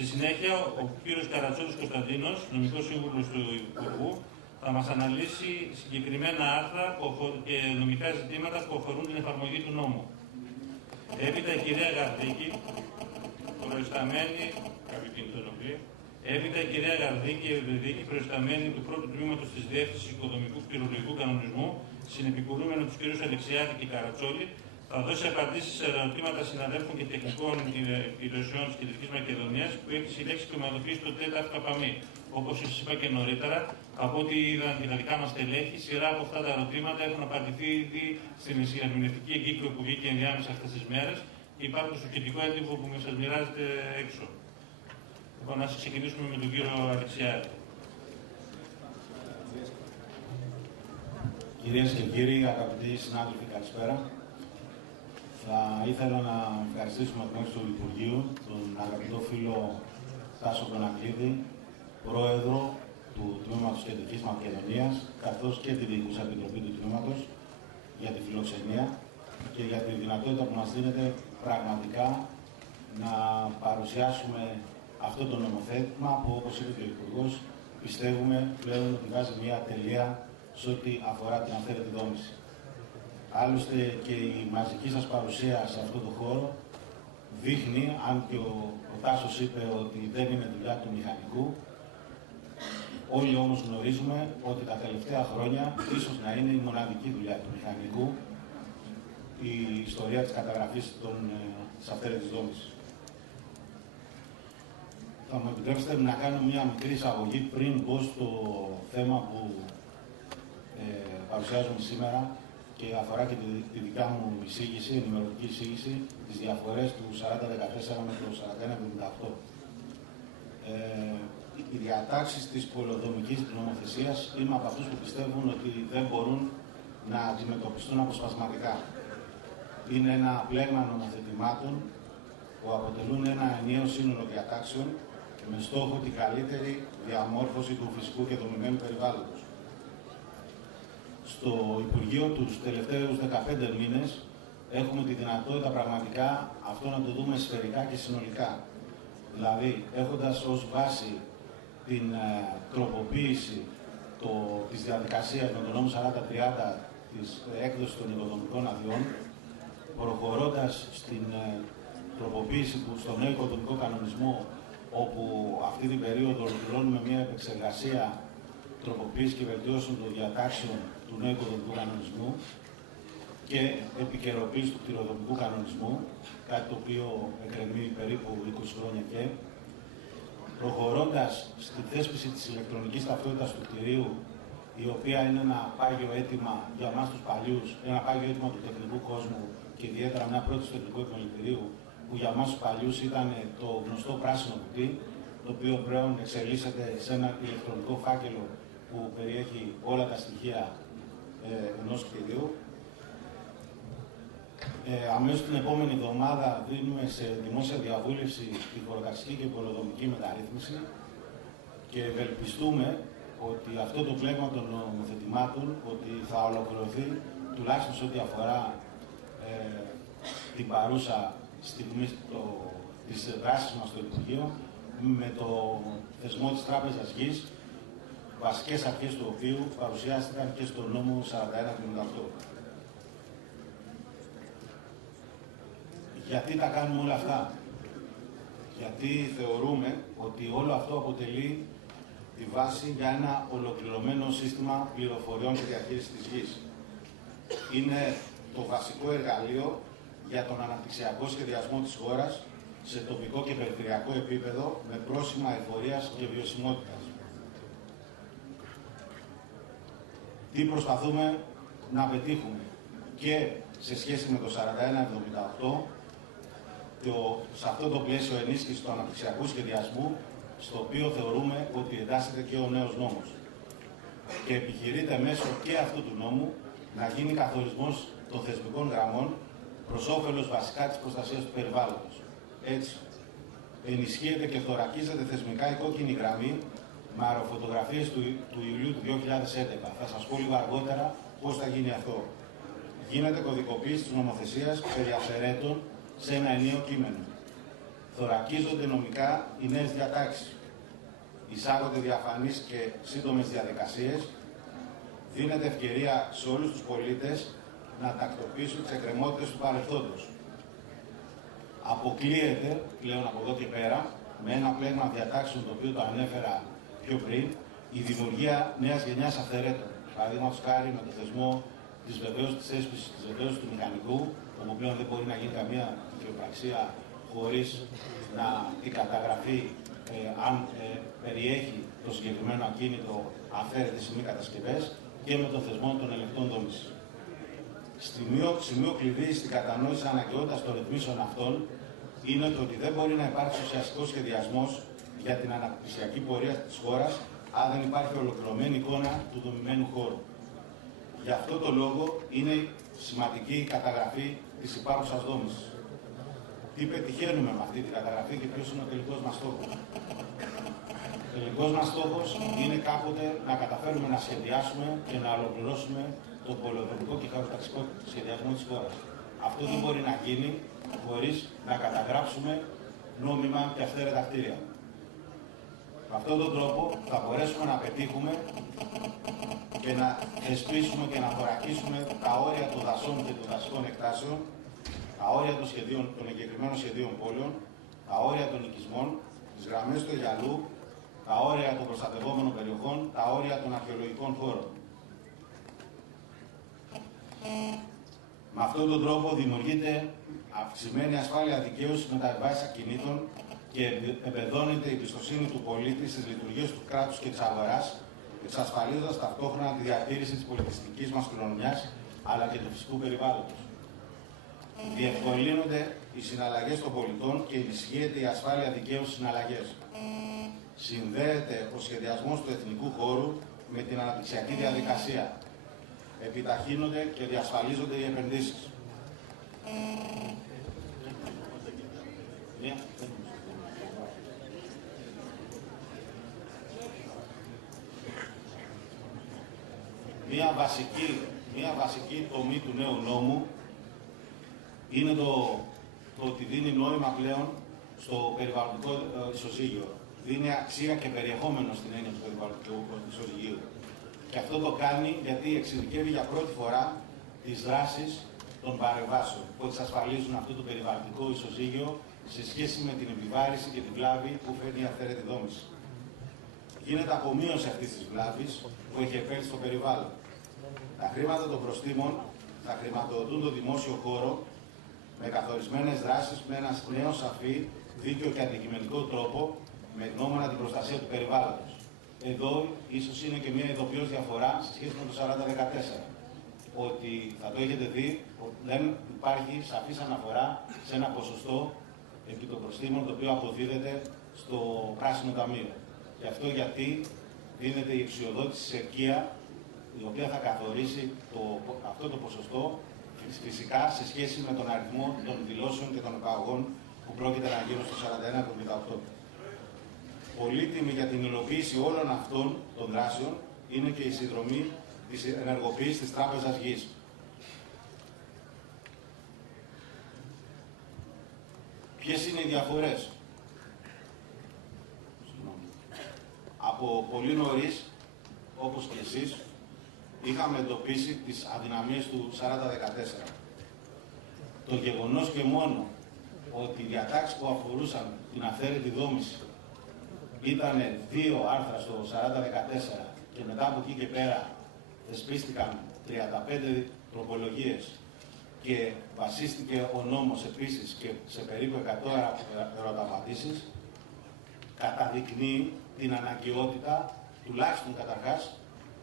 Στη συνέχεια, ο κ. Καρατσόλης Κωνσταντίνος, νομικός σύμβουλος του Υπουργού, θα μας αναλύσει συγκεκριμένα άρθρα και νομικά ζητήματα που αφορούν την εφαρμογή του νόμου. Έπειτα η κυρία Γαρδίκη, προϊσταμένη του πρώτου τμήματος της Διεύθυνσης Οικοδομικού Πυρολογικού Κανονισμού, συνεπικουρούμενο τους κ. Αλεξιάδη και Καρατσόλη, θα δώσει απαντήσεις σε ερωτήματα συναδέλφων και τεχνικών υπηρεσιών της Κεντρικής Μακεδονίας που έχει συλλέξει και ομαδοποιήσει το ΤΕΤΑΦΚΑΠΑΜΗ. Όπως σας είπα και νωρίτερα, από ό,τι είδαν τα δικά μας τελέχη, σειρά από αυτά τα ερωτήματα έχουν απαντηθεί ήδη στην ερμηνευτική εγκύκλιο που βγήκε ενδιάμεσα αυτές τις μέρες και υπάρχουν στο σχετικό έντυπο που σας μοιράζεται έξω. Λοιπόν, να ξεκινήσουμε με τον κύριο Αλεξιάδη. Κυρίες και κύριοι, αγαπητοί συνάδελφοι, καλησπέρα. Θα ήθελα να ευχαριστήσουμε εκ μέρους του Υπουργείου τον αγαπητό φίλο Τάσο Κονακλίδη, πρόεδρο του Τμήματος Κεντρικής Μακεδονίας, καθώς και τη Διοικούσα Επιτροπή του Τμήματος για τη φιλοξενία και για τη δυνατότητα που μας δίνεται πραγματικά να παρουσιάσουμε αυτό το νομοθέτημα που, όπως είπε και ο Υπουργός, πιστεύουμε πλέον ότι βάζει μια τελεία σε ό,τι αφορά την αυθαίρετη δόμηση. Άλλωστε και η μαζική σας παρουσία σε αυτό το χώρο δείχνει, αν και ο Τάσος είπε ότι δεν είναι δουλειά του μηχανικού, όλοι όμως γνωρίζουμε ότι τα τελευταία χρόνια ίσως να είναι η μοναδική δουλειά του μηχανικού η ιστορία της καταγραφής της αυθαίρετης δόμησης. Θα μου επιτρέψετε να κάνω μια μικρή εισαγωγή πριν μπω στο θέμα που παρουσιάζουμε σήμερα και αφορά και τη δικιά μου εισήγηση, ενημερωτική εισήγηση, τις διαφορές του 4014 με το 4178. Οι διατάξεις της πολεοδομικής νομοθεσίας είμαι από αυτούς που πιστεύουν ότι δεν μπορούν να αντιμετωπιστούν αποσπασματικά. Είναι ένα πλέγμα νομοθετημάτων που αποτελούν ένα ενιαίο σύνολο διατάξεων με στόχο την καλύτερη διαμόρφωση του φυσικού και δομημένου περιβάλλοντος. Στο Υπουργείο τους τελευταίους 15 μήνες έχουμε τη δυνατότητα πραγματικά αυτό να το δούμε σφαιρικά και συνολικά. Δηλαδή, έχοντας ως βάση την τροποποίηση της διαδικασίας με τον νόμο 4030 της έκδοσης των οικοδομικών αδειών, προχωρώντας στην τροποποίηση στον νέο οικοδομικό κανονισμό, όπου αυτή την περίοδο ολοκληρώνουμε μια επεξεργασία τροποποίηση και βελτιώσεων των διατάξεων του νέου οικοδομικού κανονισμού και επικαιροποίηση του κτηροδομικού κανονισμού, κάτι το οποίο εκκρεμεί περίπου 20 χρόνια και προχωρώντας στη θέσπιση της ηλεκτρονικής ταυτότητας του κτηρίου, η οποία είναι ένα πάγιο αίτημα για εμάς τους παλιούς, ένα πάγιο αίτημα του τεχνικού κόσμου και ιδιαίτερα μια πρώτη του τεχνικού επιμελητηρίου, που για εμάς τους παλιούς ήταν το γνωστό πράσινο κουτί, το οποίο πλέον εξελίσσεται σε ένα ηλεκτρονικό φάκελο που περιέχει όλα τα στοιχεία ενός κτηρίου. Αμέσως την επόμενη εβδομάδα δίνουμε σε δημόσια διαβούλευση τη χωροταξική και πολεοδομική μεταρρύθμιση και ευελπιστούμε ότι αυτό το πλέγμα των νομοθετημάτων ότι θα ολοκληρωθεί τουλάχιστον σε ό,τι αφορά την παρούσα στιγμή της δράσης μας στο Υπουργείο με το θεσμό της Τράπεζας Γης, βασικές αρχές του οποίου παρουσιάστηκαν και στο νόμο 4158. Γιατί τα κάνουμε όλα αυτά? Γιατί θεωρούμε ότι όλο αυτό αποτελεί τη βάση για ένα ολοκληρωμένο σύστημα πληροφοριών και διαχείρισης της γης. Είναι το βασικό εργαλείο για τον αναπτυξιακό σχεδιασμό της χώρας σε τοπικό και περιφερειακό επίπεδο με πρόσημα εφορίας και βιωσιμότητας. Τι προσπαθούμε να πετύχουμε και σε σχέση με το 4178 σε αυτό το πλαίσιο ενίσχυση του αναπτυξιακού σχεδιασμού, στο οποίο θεωρούμε ότι εντάσσεται και ο νέος νόμος. Και επιχειρείται μέσω και αυτού του νόμου να γίνει καθορισμός των θεσμικών γραμμών προς όφελος βασικά της προστασίας του περιβάλλοντος. Έτσι, ενισχύεται και θωρακίζεται θεσμικά η κόκκινη γραμμή με αεροφωτογραφίες του Ιουλίου του 2011. Θα σας πω λίγο αργότερα πώς θα γίνει αυτό. Γίνεται κωδικοποίηση της νομοθεσίας περί αφαιρέτων σε ένα ενιαίο κείμενο. θωρακίζονται νομικά οι νέες διατάξεις. Εισάγονται διαφανείς και σύντομες διαδικασίες. Δίνεται ευκαιρία σε όλους τους πολίτες να τακτοποιήσουν τις εκκρεμότητες του παρελθόντος. Αποκλείεται πλέον από εδώ και πέρα, με ένα πλέγμα διατάξεων το οποίο το ανέφερα πιο πριν, η δημιουργία νέας γενιάς αυθαιρέτων. Παραδείγματος χάρη με το θεσμό της θέσπισης της βεβαίωσης του μηχανικού, όπου πλέον δεν μπορεί να γίνει καμία δικαιοπραξία χωρίς να την καταγραφεί αν περιέχει το συγκεκριμένο ακίνητο αυθαίρετες ή μη κατασκευές, και με το θεσμό των ελεκτών δόμησης. Σημείο κλειδί στην κατανόηση αναγκαιότητας των ρυθμίσεων αυτών είναι το ότι δεν μπορεί να υπάρξει ουσιαστικός σχεδιασμός για την αναπτυξιακή πορεία της χώρας αν δεν υπάρχει ολοκληρωμένη εικόνα του δομημένου χώρου. Γι' αυτό το λόγο είναι σημαντική η καταγραφή της υπάρχουσας δόμησης. Τι πετυχαίνουμε με αυτή την καταγραφή και ποιος είναι ο τελικός μας στόχος. Ο τελικός μας στόχος είναι κάποτε να καταφέρουμε να σχεδιάσουμε και να ολοκληρώσουμε τον πολεοδομικό και χωροταξικό σχεδιασμό της χώρας. Αυτό δεν μπορεί να γίνει χωρίς να καταγράψουμε νόμιμα και αυθαίρετα κτίρια. Με αυτόν τον τρόπο θα μπορέσουμε να πετύχουμε και να θεσπίσουμε και να θωρακίσουμε τα όρια των δασών και των δασικών εκτάσεων, τα όρια των εγκεκριμένων σχεδίων πόλεων, τα όρια των οικισμών, τις γραμμές του Αιγιαλού, τα όρια των προστατευόμενων περιοχών, τα όρια των αρχαιολογικών χώρων. Με αυτόν τον τρόπο δημιουργείται αυξημένη ασφάλεια δικαίου στις μεταβιβάσεις ακινήτων και εμπεδώνεται η εμπιστοσύνη του πολίτη στις λειτουργίες του κράτους και της αγοράς, εξασφαλίζοντας ταυτόχρονα τη διατήρηση της πολιτιστικής μας κληρονομιάς αλλά και του φυσικού περιβάλλοντος. Διευκολύνονται οι συναλλαγές των πολιτών και ενισχύεται η ασφάλεια δικαίου στις συναλλαγές. Συνδέεται ο σχεδιασμός του εθνικού χώρου με την αναπτυξιακή διαδικασία. Επιταχύνονται και διασφαλίζονται οι επενδύσεις. Μία βασική τομή του νέου νόμου είναι το ότι δίνει νόημα πλέον στο περιβαλλοντικό ισοζύγιο. Δίνει αξία και περιεχόμενο στην έννοια του περιβαλλοντικού ισοζυγίου. Και αυτό το κάνει γιατί εξειδικεύει για πρώτη φορά τις δράσεις των παρεμβάσεων που εξασφαλίζουν αυτό το περιβαλλοντικό ισοζύγιο σε σχέση με την επιβάρηση και την βλάβη που φέρνει η αυθαίρετη δόμηση. Γίνεται απομείωση αυτής της βλάβης που έχει επέλθει στο περιβάλλον. Τα χρήματα των προστίμων θα χρηματοδοτούν το δημόσιο χώρο με καθορισμένες δράσεις με ένα νέο σαφή, δίκαιο και αντικειμενικό τρόπο με γνώμονα την προστασία του περιβάλλοντος. Εδώ ίσως είναι και μια ειδοποιώς διαφορά σε σχέση με το 4014. Ότι θα το έχετε δει, ότι δεν υπάρχει σαφής αναφορά σε ένα ποσοστό επί των προστίμων το οποίο αποδίδεται στο πράσινο ταμείο. Και αυτό γιατί δίνεται η εξουσιοδότηση σε ΕΚΙΑ, η οποία θα καθορίσει αυτό το ποσοστό φυσικά σε σχέση με τον αριθμό των δηλώσεων και των επαγωγών που πρόκειται να γίνουν στο 41-78. Πολύτιμη για την υλοποίηση όλων αυτών των δράσεων είναι και η συνδρομή της ενεργοποίησης της Τράπεζας Γης. Ποιες είναι οι διαφορές? Από πολύ νωρίς, όπως και εσείς, είχαμε εντοπίσει τις αδυναμίες του 4014. Το γεγονός και μόνο ότι οι διατάξεις που αφορούσαν την αυθαίρετη δόμηση ήταν 2 άρθρα στο 4014 και μετά από εκεί και πέρα θεσπίστηκαν 35 τροπολογίες και βασίστηκε ο νόμος επίσης και σε περίπου 100 ερωταπαντήσεις, καταδεικνύει την αναγκαιότητα, τουλάχιστον καταρχάς,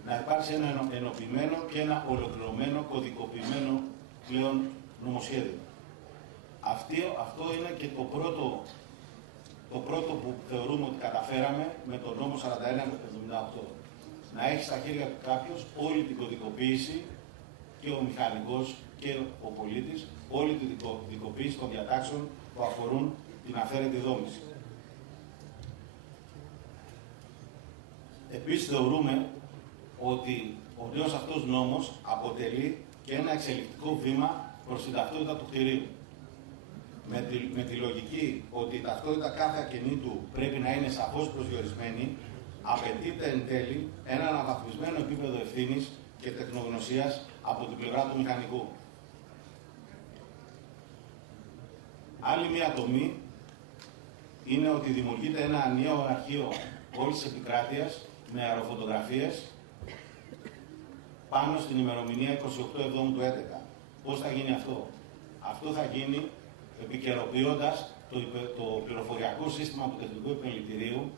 να υπάρξει ένα ενοποιημένο και ένα ολοκληρωμένο, κωδικοποιημένο πλέον νομοσχέδιο. Αυτό είναι και το πρώτο που θεωρούμε ότι καταφέραμε με τον νόμο 41-78. Να έχει στα χέρια του κάποιος όλη την κωδικοποίηση, και ο μηχανικός και ο πολίτης, όλη την κωδικοποίηση των διατάξεων που αφορούν την αυθαίρετη δόμηση. Επίσης θεωρούμε ότι ο νέος αυτός νόμος αποτελεί και ένα εξελικτικό βήμα προς την ταυτότητα του κτηρίου. με τη λογική ότι η ταυτότητα κάθε ακινήτου πρέπει να είναι σαφώς προσδιορισμένη, απαιτείται εν τέλει ένα αναβαθμισμένο επίπεδο ευθύνης και τεχνογνωσίας από την πλευρά του μηχανικού. Άλλη μία τομή είναι ότι δημιουργείται ένα ενιαίο αρχείο όλης της επικράτειας με αεροφωτογραφίες πάνω στην ημερομηνία 28 Εβδόμου του 2011. Πώς θα γίνει αυτό? Αυτό θα γίνει επικαιροποιώντας το πληροφοριακό σύστημα του Τεχνικού Επιμελητηρίου,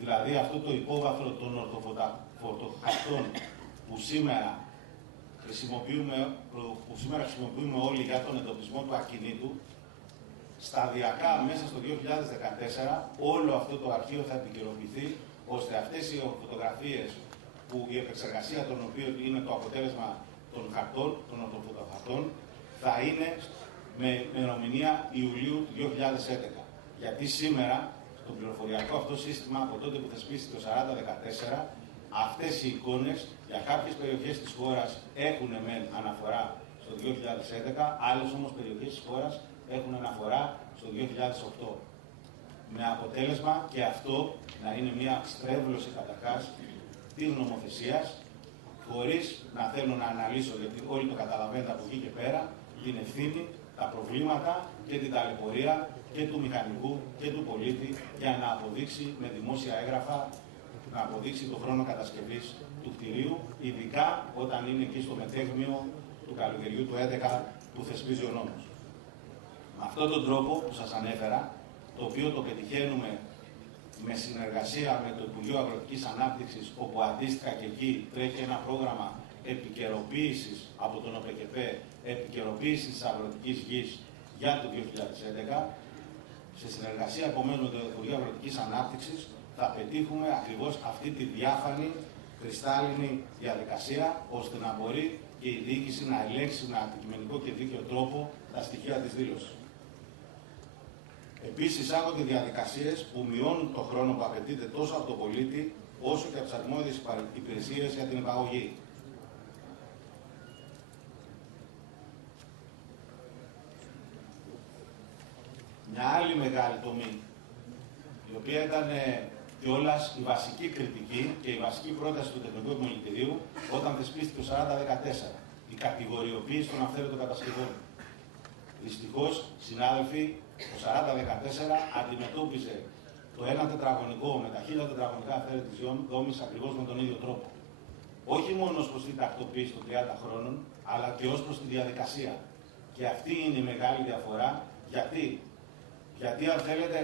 δηλαδή αυτό το υπόβαθρο των ορθοφωτοχαρτών που σήμερα χρησιμοποιούμε όλοι για τον εντοπισμό του ακινήτου. Σταδιακά μέσα στο 2014 όλο αυτό το αρχείο θα επικαιροποιηθεί, ώστε αυτές οι φωτογραφίες που η επεξεργασία των οποίων είναι το αποτέλεσμα των χαρτών, των ορθοφωτοχαρτών, θα είναι με ημερομηνία Ιουλίου του 2011. Γιατί σήμερα, στο πληροφοριακό αυτό σύστημα, από τότε που θεσπίστηκε το 4014, αυτές οι εικόνες για κάποιες περιοχές της χώρας έχουν μεν αναφορά στο 2011, άλλες όμως περιοχές της χώρας έχουν αναφορά στο 2008. Με αποτέλεσμα και αυτό να είναι μια στρέβλωση καταρχάς της νομοθεσίας, χωρίς να θέλω να αναλύσω, γιατί όλοι το καταλαβαίνετε από εκεί και πέρα, την ευθύνη, τα προβλήματα και την ταλαιπωρία και του μηχανικού και του πολίτη για να αποδείξει με δημόσια έγγραφα, να αποδείξει το χρόνο κατασκευής του κτηρίου, ειδικά όταν είναι εκεί στο μετέγμιο του καλοκαιριού του 2011 που θεσπίζει ο νόμος. Με αυτόν τον τρόπο που σας ανέφερα, το οποίο το πετυχαίνουμε με συνεργασία με το Υπουργείο Αγροτικής Ανάπτυξης, όπου αντίστοιχα και εκεί τρέχει ένα πρόγραμμα επικαιροποίησης από τον ΟΠΕΚΕΠΕ, επικαιροποίησης της αγροτικής γης για το 2011, σε συνεργασία επομένως με το Υπουργείο Αγροτικής Ανάπτυξης, θα πετύχουμε ακριβώς αυτή τη διάφανη, κρυστάλλινη διαδικασία, ώστε να μπορεί και η διοίκηση να ελέγξει με αντικειμενικό και δίκαιο τρόπο τα στοιχεία της δήλωσης. Επίσης, εισάγονται διαδικασίες που μειώνουν το χρόνο που απαιτείται τόσο από τον πολίτη, όσο και από τις αρμόδιες υπηρεσίες για την υπαγωγή. Μια άλλη μεγάλη τομή, η οποία ήταν κιόλας η βασική κριτική και η βασική πρόταση του Τεχνικού Επιμελητηρίου όταν θεσπίστηκε το 4014, η κατηγοριοποίηση των αυθαίρετων κατασκευών. Δυστυχώς, συνάδελφοι, το 4014 αντιμετώπιζε το 1 τετραγωνικό με τα 1000 τετραγωνικά αυθαίρετης δόμης ακριβώς με τον ίδιο τρόπο. Όχι μόνο ως προς την τακτοποίηση των 30 χρόνων, αλλά και ως προς τη διαδικασία. Και αυτή είναι η μεγάλη διαφορά. Γιατί αν θέλετε,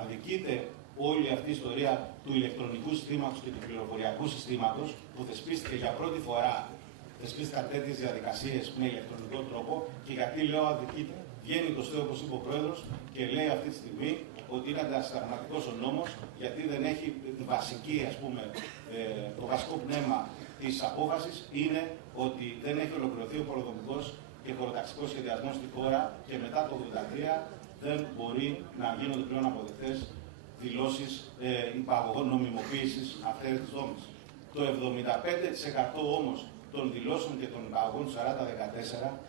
αδικείται όλη αυτή η ιστορία του ηλεκτρονικού συστήματος και του πληροφοριακού συστήματος που θεσπίστηκε για πρώτη φορά. Θεσπίστηκαν τέτοιες διαδικασίες με ηλεκτρονικό τρόπο και γιατί λέω αδικείται. Βγαίνει το ΣΤΕ, όπως είπε ο Πρόεδρος, και λέει αυτή τη στιγμή ότι είναι αντισυνταγματικός ο νόμος, γιατί δεν έχει τη βασική, το βασικό πνεύμα της απόφασης είναι ότι δεν έχει ολοκληρωθεί ο πολεοδομικός και χωροταξικός σχεδιασμός στη χώρα και μετά το 1983 δεν μπορεί να γίνονται πλέον αποδεκτές δηλώσεις υπαγωγών νομιμοποίησης αυθαίρετης δόμης. Το 75% όμως των δηλώσεων και των υπαγωγών του 4014,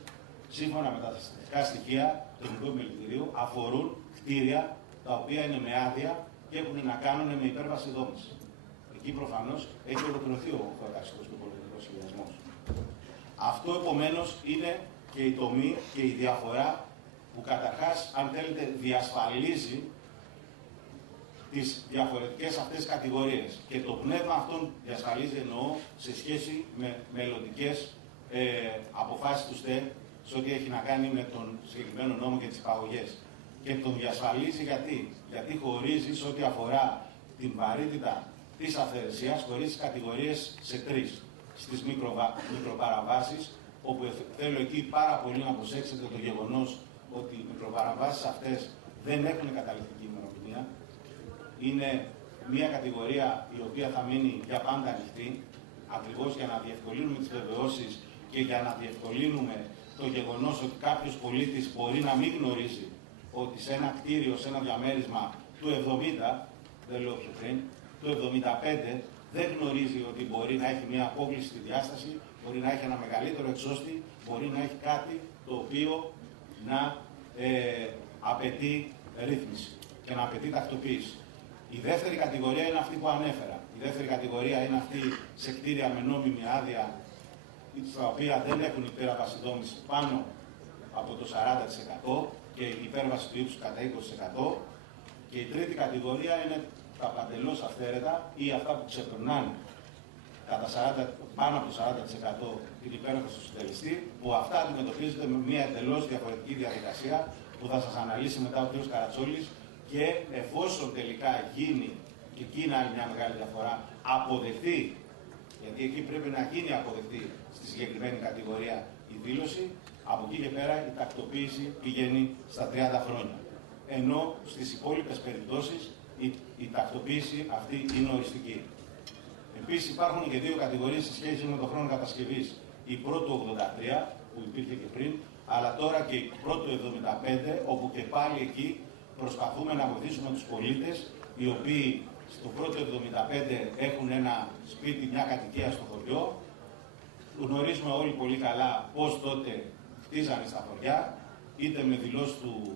σύμφωνα με τα στατιστικά στοιχεία του Τεχνικού Επιμελητηρίου, αφορούν κτίρια τα οποία είναι με άδεια και έχουν να κάνουν με υπέρβαση δόμης. Εκεί προφανώς έχει ολοκληρωθεί ο χωροταξικός και ο πολεοδομικός σχεδιασμός. Αυτό επομένως είναι και η τομή και η διαφορά που καταρχάς, αν θέλετε, διασφαλίζει τις διαφορετικές αυτές κατηγορίες. Και το πνεύμα αυτών διασφαλίζει, εννοώ, σε σχέση με μελλοντικές αποφάσεις του ΣΤΕ σε ό,τι έχει να κάνει με τον συγκεκριμένο νόμο και τις υπαγωγές. Και τον διασφαλίζει γιατί χωρίζει σε ό,τι αφορά την βαρύτητα της αυθαιρεσίας, χωρίζει τις κατηγορίες σε τρεις. Στις μικροπαραβάσεις, όπου θέλω εκεί πάρα πολύ να προσέξετε το γεγονός ότι οι μικροπαραβάσεις αυτές δεν έχουν καταληκτική ημερομηνία. Είναι μια κατηγορία η οποία θα μείνει για πάντα ανοιχτή, ακριβώς για να διευκολύνουμε τις βεβαιώσεις και για να διευκολύνουμε το γεγονός ότι κάποιος πολίτης μπορεί να μην γνωρίζει ότι σε ένα κτίριο, σε ένα διαμέρισμα του 70, δεν λέω πιο πριν, του 75, δεν γνωρίζει ότι μπορεί να έχει μια απόκληση στη διάσταση, μπορεί να έχει ένα μεγαλύτερο εξώστη, μπορεί να έχει κάτι το οποίο να απαιτεί ρύθμιση και να απαιτεί τακτοποίηση. Η δεύτερη κατηγορία είναι αυτή που ανέφερα. Η δεύτερη κατηγορία είναι αυτή σε κτίρια με νόμιμη άδεια, στα οποία δεν έχουν υπέρβαση δόμηση πάνω από το 40% και η υπέρβαση του ύψους κατά 20%. Και η τρίτη κατηγορία είναι τα παντελώς αυθαίρετα ή αυτά που ξεπερνάνε πάνω από το 40% την υπέρβαση του συντελεστή, που αυτά αντιμετωπίζονται με μια εντελώς διαφορετική διαδικασία που θα σας αναλύσει μετά ο κ. Καρατσόλης, και εφόσον τελικά γίνει, και εκεί είναι άλλη μια μεγάλη διαφορά, αποδεκτή, γιατί εκεί πρέπει να γίνει αποδεκτή στη συγκεκριμένη κατηγορία η δήλωση, από εκεί και πέρα η τακτοποίηση πηγαίνει στα 30 χρόνια. Ενώ στις υπόλοιπες περιπτώσεις η τακτοποίηση αυτή είναι οριστική. Επίσης υπάρχουν και δύο κατηγορίες σε σχέση με τον χρόνο κατασκευής. Η πρώτο 83 που υπήρχε και πριν, αλλά τώρα και η πρώτο 75, όπου και πάλι εκεί προσπαθούμε να βοηθήσουμε τους πολίτες, οι οποίοι στο πρώτο 75 έχουν ένα σπίτι, μια κατοικία στο χωριό. Γνωρίζουμε όλοι πολύ καλά πώς τότε χτίζανε στα χωριά, είτε με δηλώσεις του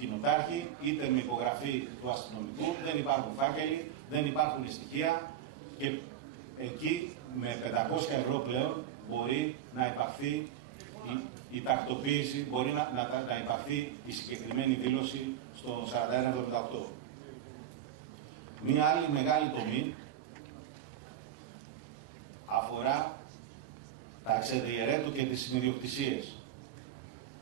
κοινοτάρχη, είτε με υπογραφή του αστυνομικού. Δεν υπάρχουν φάκελοι, δεν υπάρχουν στοιχεία, και εκεί με 500 ευρώ πλέον μπορεί να υπαχθεί η τακτοποίηση, μπορεί να υπαχθεί η συγκεκριμένη δήλωση στο 4178. Μία άλλη μεγάλη τομή αφορά τα εξαιδιαιρέτου και τις συνειδιοκτησίες.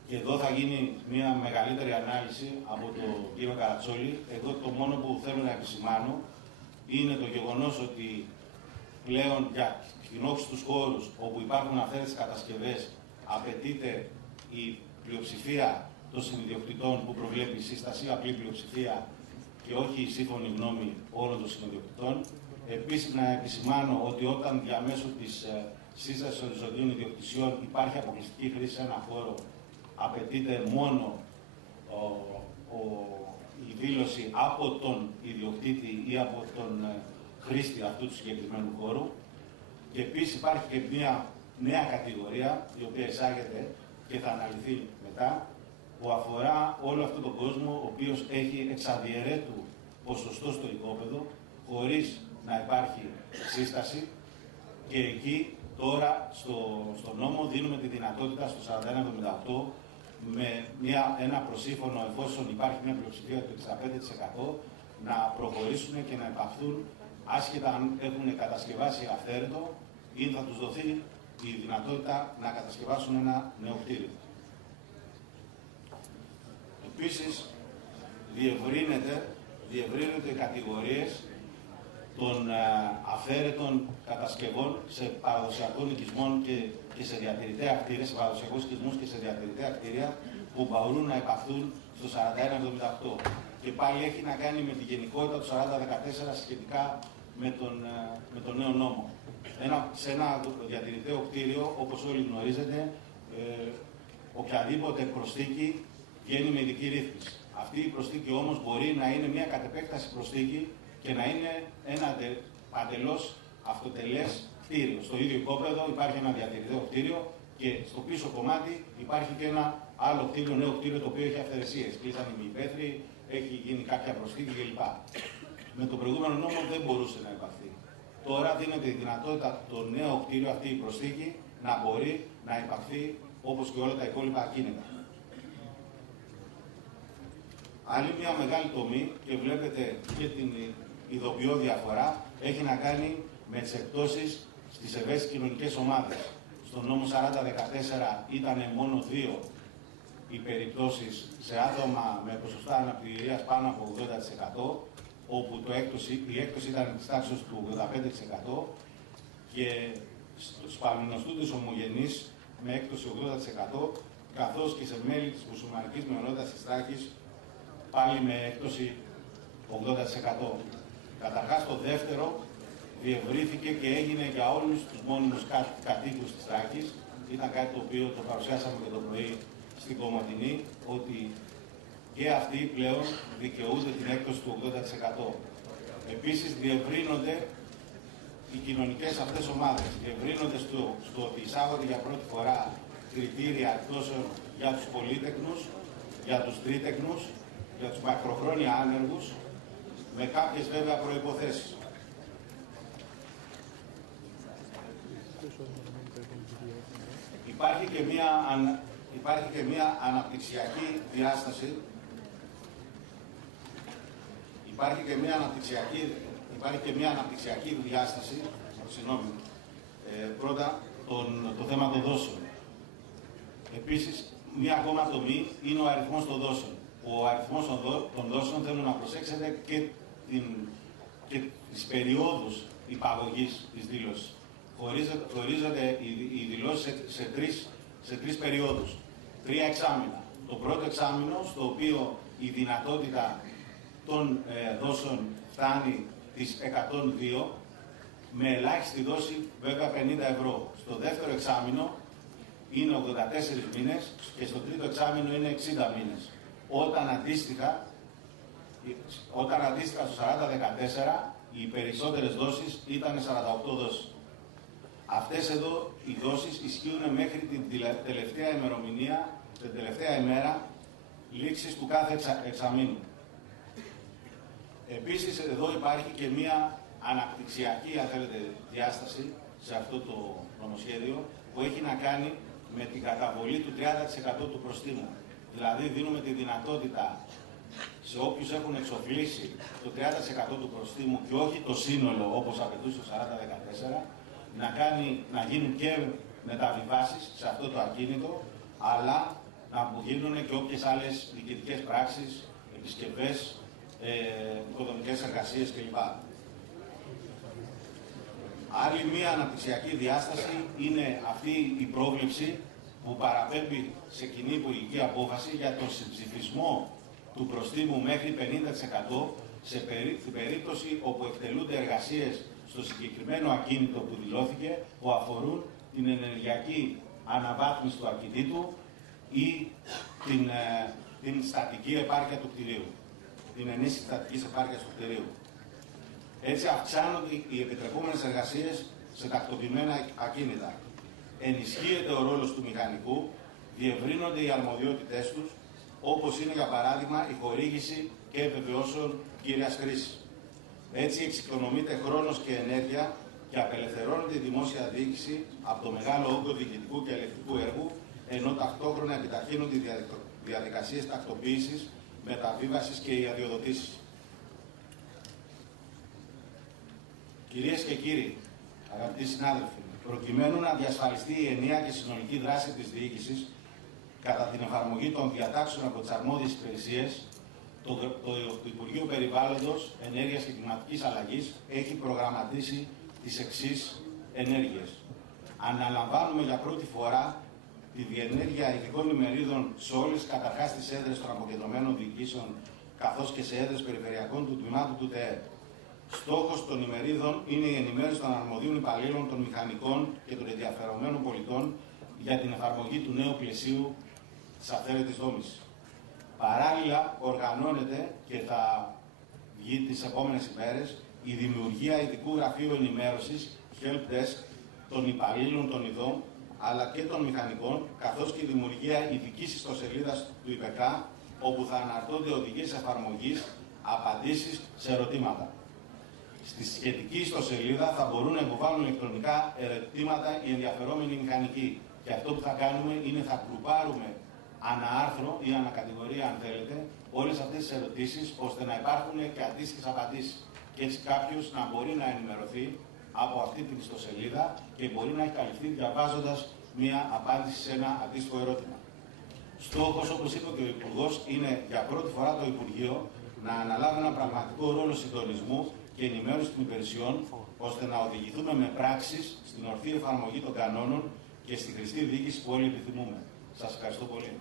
Και εδώ θα γίνει μια μεγαλύτερη ανάλυση από τον κύριο Καρατσόλη. Εγώ το μόνο που θέλω να επισημάνω είναι το γεγονός ότι πλέον για κοινόχρηστους χώρους όπου υπάρχουν αυθαίρετες κατασκευές απαιτείται η πλειοψηφία των συνειδιοκτητών που προβλέπει η σύσταση, απλή πλειοψηφία και όχι η σύμφωνη γνώμη όλων των συνειδιοκτητών. Επίσης, να επισημάνω ότι όταν διαμέσου της σύστασης οριζοντίων ιδιοκτησιών υπάρχει αποκλειστική χρήση σε ένα χώρο, απαιτείται μόνο η δήλωση από τον ιδιοκτήτη ή από τον χρήστη αυτού του συγκεκριμένου χώρου. Και επίσης υπάρχει και μια νέα κατηγορία, η οποία εισάγεται και θα αναλυθεί μετά, που αφορά όλο αυτόν τον κόσμο, ο οποίος έχει εξαδιαιρέτου ποσοστό στο οικόπεδο, χωρίς να υπάρχει σύσταση, και εκεί τώρα στο νόμο δίνουμε τη δυνατότητα στο 4178 με ένα προσύμφωνο, εφόσον υπάρχει μια πλειοψηφία του 65%, να προχωρήσουν και να επαχθούν, άσχετα αν έχουν κατασκευάσει αυθαίρετο ή θα τους δοθεί η δυνατότητα να κατασκευάσουν ένα νέο κτίριο. Επίσης, διευρύνονται οι κατηγορίες των αυθαίρετων κατασκευών σε παραδοσιακών οικισμών και σε διατηρητέα κτίρια, σε παραδοσιακούς οικισμούς και σε διατηρητέα κτίρια, που μπορούν να υπαχθούν στο 4178. Και πάλι έχει να κάνει με τη γενικότητα του 4014 σχετικά με τον νέο νόμο. Σε ένα διατηρηταίο κτίριο, όπως όλοι γνωρίζετε, οποιαδήποτε προσθήκη βγαίνει με ειδική ρύθμιση. Αυτή η προσθήκη όμως μπορεί να είναι μια κατ' επέκταση προσθήκη και να είναι ένα παντελώς αυτοτελές κτίριο. Στο ίδιο οικόπεδο υπάρχει ένα διατηρηταίο κτίριο και στο πίσω κομμάτι υπάρχει και ένα άλλο κτίριο, νέο κτίριο, το οποίο έχει αυθαιρεσίες. Κλείσανε οι υπαίθριοι, έχει γίνει κάποια προσθήκη κλπ. Με το προηγούμενο νόμο δεν μπορούσε να υπαχθεί. Τώρα δίνεται η δυνατότητα το νέο κτίριο, αυτή η προσθήκη, να μπορεί να υπαχθεί όπως και όλα τα υπόλοιπα ακίνητα. Άλλη μια μεγάλη τομή, και βλέπετε και την ειδοποιώ διαφορά, έχει να κάνει με τις εκπτώσεις στις ευαίσθητες κοινωνικές ομάδες. Στον νόμο 4014 ήταν μόνο 2 οι περιπτώσεις σε άτομα με ποσοστά αναπηρίας πάνω από 80%, όπου η έκπτωση ήταν της τάξης του 85%, και στους παλαινοστούντες ομογενείς με έκπτωση 80%, καθώς και σε μέλη της μουσουλμανικής μειονότητας της Θράκης πάλι με έκπτωση 80%. Καταρχάς, το δεύτερο διευρύθηκε και έγινε για όλους τους μόνιμους κατοίκους της Θράκης. Ήταν κάτι το οποίο το παρουσιάσαμε και το πρωί στην Κομοτηνή, ότι και αυτοί πλέον δικαιούνται την έκπτωση του 80%. Επίσης, διευρύνονται οι κοινωνικές αυτές ομάδες. Διευρύνονται στο ότι εισάγονται για πρώτη φορά κριτήρια εκπτώσεων για τους πολύτεκνους, για τους τρίτεκνους, για τους μακροχρόνια άνεργους, με κάποιες βέβαια προϋποθέσεις. Υπάρχει και μία αναπτυξιακή διάσταση. Υπάρχει και μία αναπτυξιακή διάσταση. Συγγνώμη. Πρώτα, το θέμα των δόσεων. Επίσης, μία ακόμα τομή είναι ο αριθμός των δόσεων. Ο αριθμός των δόσεων, θέλω να προσέξετε, και τις περιόδους υπαγωγής της δήλωσης. Χωρίζονται οι δηλώσεις σε τρεις περιόδους. 3 εξάμηνα. Το πρώτο εξάμηνο, στο οποίο η δυνατότητα των δόσεων φτάνει τις 102, με ελάχιστη δόση βέβαια 50 ευρώ. Στο δεύτερο εξάμηνο είναι 84 μήνες και στο τρίτο εξάμηνο είναι 60 μήνες. Όταν αντίστοιχα στο 40-14 οι περισσότερες δόσεις ήταν 48 δόσεις. Αυτές εδώ οι δόσεις ισχύουν μέχρι την τελευταία ημερομηνία, την τελευταία ημέρα λήξης του κάθε εξαμήνου. Επίσης εδώ υπάρχει και μία αναπτυξιακή, αν θέλετε, διάσταση σε αυτό το νομοσχέδιο που έχει να κάνει με την καταβολή του 30% του προστίμου. Δηλαδή δίνουμε τη δυνατότητα σε όποιους έχουν εξοφλήσει το 30% του προστίμου και όχι το σύνολο όπως απαιτούσε το 40-14, να γίνουν και μεταβιβάσεις σε αυτό το ακίνητο, αλλά να γίνουν και όποιες άλλες διοικητικές πράξεις, επισκευές, οικοδομικές εργασίες κλπ. Άλλη μία αναπτυξιακή διάσταση είναι αυτή η πρόβλεψη που παραπέμπει σε κοινή υπουργική απόφαση για τον συμψηφισμό του προστίμου μέχρι 50% στην περίπτωση όπου εκτελούνται εργασίες στο συγκεκριμένο ακίνητο που δηλώθηκε, που αφορούν την ενεργειακή αναβάθμιση του ακινήτου ή την στατική επάρκεια του κτηρίου, την ενίσχυση στατικής επάρκειας του κτηρίου. Έτσι αυξάνονται οι επιτρεπόμενες εργασίες σε τακτοποιημένα ακίνητα. Ενισχύεται ο ρόλος του μηχανικού, διευρύνονται οι αρμοδιότητές τους, όπως είναι για παράδειγμα η χορήγηση και επιβεβαιώσεων κύριας χρήσης. Έτσι εξοικονομείται χρόνος και ενέργεια και απελευθερώνεται η δημόσια διοίκηση από το μεγάλο όγκο διοικητικού και ελεκτικού έργου, ενώ ταυτόχρονα επιταχύνονται οι διαδικασίες τακτοποίησης, μεταβίβασης και οι αδειοδοτήσεις. Κυρίες και κύριοι, αγαπητοί συνάδελφοι, προκειμένου να διασφαλιστεί η ενιαία και συνολική δράση της διοίκησης κατά την εφαρμογή των διατάξεων από τις αρμόδιες υπηρεσίες, το Υπουργείο Περιβάλλοντος, Ενέργειας και Κλιματικής Αλλαγής έχει προγραμματίσει τις εξής ενέργειες. Αναλαμβάνουμε για πρώτη φορά τη διενέργεια ειδικών ημερίδων σε όλες καταρχάς τις έδρες των αποκεντρωμένων διοικήσεων, καθώς και σε έδρες περιφερειακών του τμήματου του ΤΕΕ. Στόχος των ημερίδων είναι η ενημέρωση των αρμοδίων υπαλλήλων, των μηχανικών και των ενδιαφερομένων πολιτών για την εφαρμογή του νέου πλαισίου της αυθαίρετης δόμησης. Παράλληλα, οργανώνεται και θα βγει τις επόμενες ημέρες η δημιουργία ειδικού γραφείου ενημέρωσης, help desk, των υπαλλήλων των ειδών, αλλά και των μηχανικών, καθώς και η δημιουργία ειδικής ιστοσελίδας του ΙΠΕΚΑ, όπου θα αναρτώνται οδηγίες εφαρμογής, απαντήσεις σε ερωτήματα. Στη σχετική ιστοσελίδα θα μπορούν να υποβάλουν ηλεκτρονικά ερωτήματα οι ενδιαφερόμενοι μηχανικοί. Και αυτό που θα κάνουμε είναι θα γκρουπάρουμε αναάρθρο ή ανακατηγορία, αν θέλετε, όλες αυτές τις ερωτήσεις, ώστε να υπάρχουν και αντίστοιχες απαντήσεις. Και έτσι κάποιος να μπορεί να ενημερωθεί από αυτή την ιστοσελίδα και μπορεί να έχει καλυφθεί διαβάζοντας μία απάντηση σε ένα αντίστοιχο ερώτημα. Στόχος, όπως είπε και ο Υπουργός, είναι για πρώτη φορά το Υπουργείο να αναλάβει ένα πραγματικό ρόλο συντονισμού και ενημέρωση των υπηρεσιών, ώστε να οδηγηθούμε με πράξεις στην ορθή εφαρμογή των κανόνων και στη χρηστή διοίκηση που όλοι επιθυμούμε. Σας ευχαριστώ πολύ.